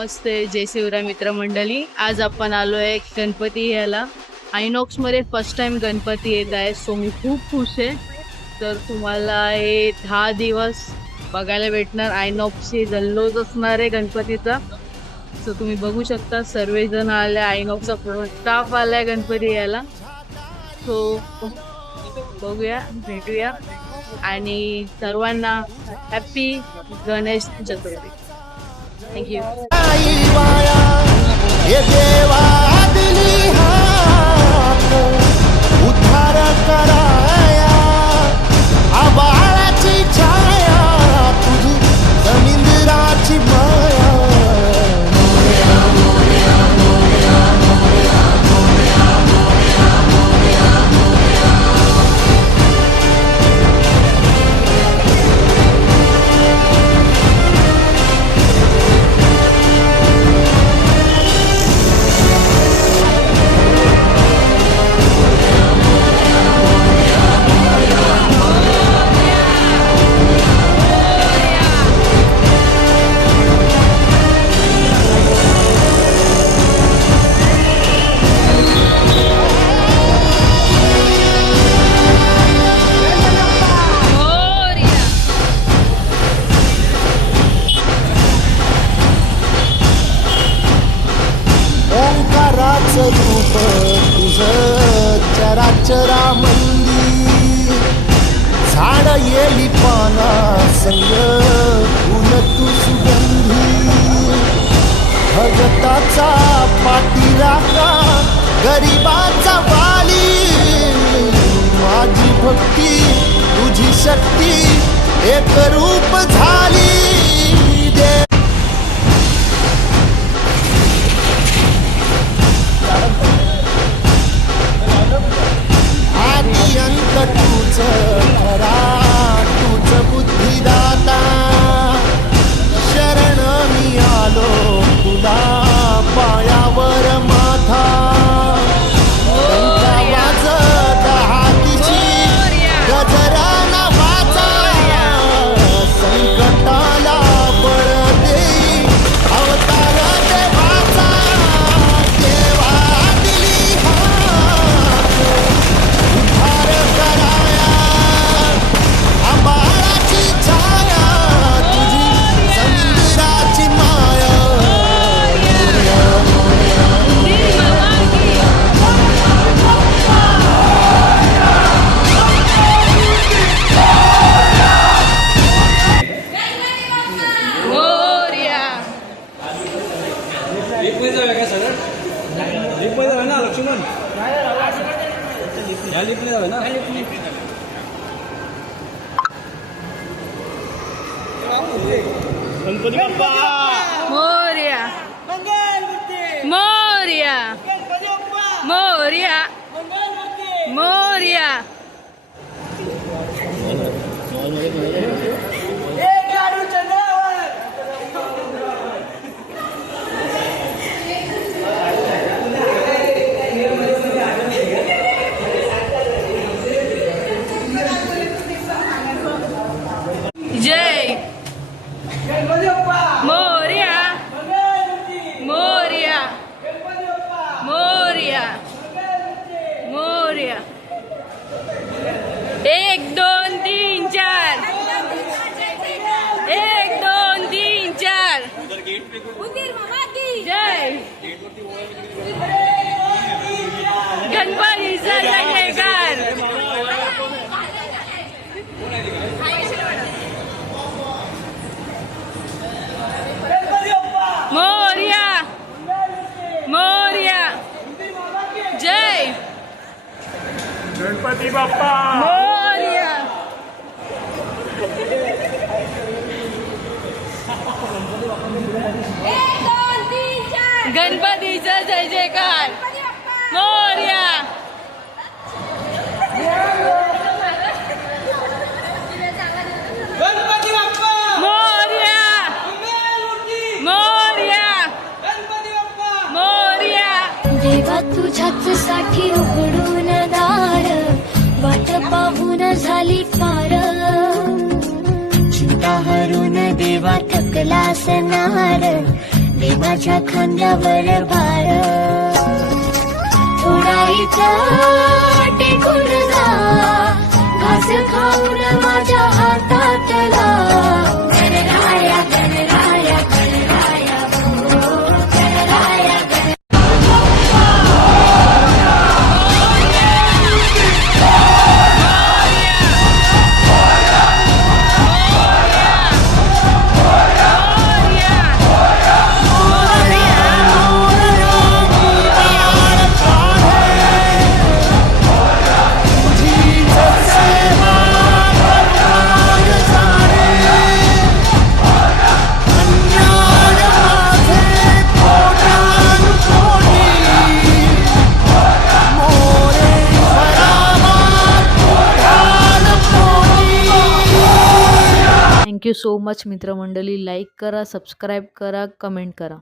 नमस्ते, जय शिवराय मित्रमंडळी. आज आपण आलोय गणपती याला. आयनॉक्स मध्ये फर्स्ट टाइम गणपती येत आहे, सो मी खूप खुश आहे. तर तुम्हाला हे 10 दिवस बघायला भेटणार. आयनॉक्सची जल्लोष असणार आहे गणपतीचा. सो तुम्ही बघू शकता सर्वजण आले, आयनॉक्सचा पूर्ण स्टाफ आलाय गणपती याला. सो बघूया, भेटूया आणि सर्वांना हॅपी गणेश चतुर्थी. थँक्यू. उद्धार कराया आबाळाची छाया तुझी जमीनदाराची माया. रूप तुझं चराचरामंदी झाड येली पाना संग फुल तू सुगंधी. भगताचा पाठीराखा गरिबाचा वाली माझी भक्ती तुझी शक्ती एक रूप झाली. तूच खरा तूच बुद्धिदाता शरण मी आलो तुला पायावर माथा. वाजत हातीची गजरा नावाचा संकटाला बळ देई अवतार देवाचा. देवा दिली हात उद्धार कराया आबाळाची छाया तुझी समुद्राची माया. गणपती बाप्पा मोरया मोरया मोरया मोरया. जय मोरया मोरया मोरया मोरया. 1 2 3 4 1 2 3 4. जय गणपतीचा जयकार. मोरया मोरया. जय गणपती बाप्पा मोरया. गणपतीचा जय जयकार. मोरया गणपती बाप्पा मोरया मोरया गणपती बाप्पा मोरया. देवा तुझ्याच साठी उघडून दार वाट पाहून झाली पार. चिंता हरून देवा थकला सनार दे माझ्या खांद्यावर भार थोडा इथं टेकून जा घास खाऊन माझ्या हातातला गणराया गणराया गणराया हो गणराया थँक्यू सो मच मित्रमंडळी. लाईक करा, सबस्क्राईब करा, कमेंट करा.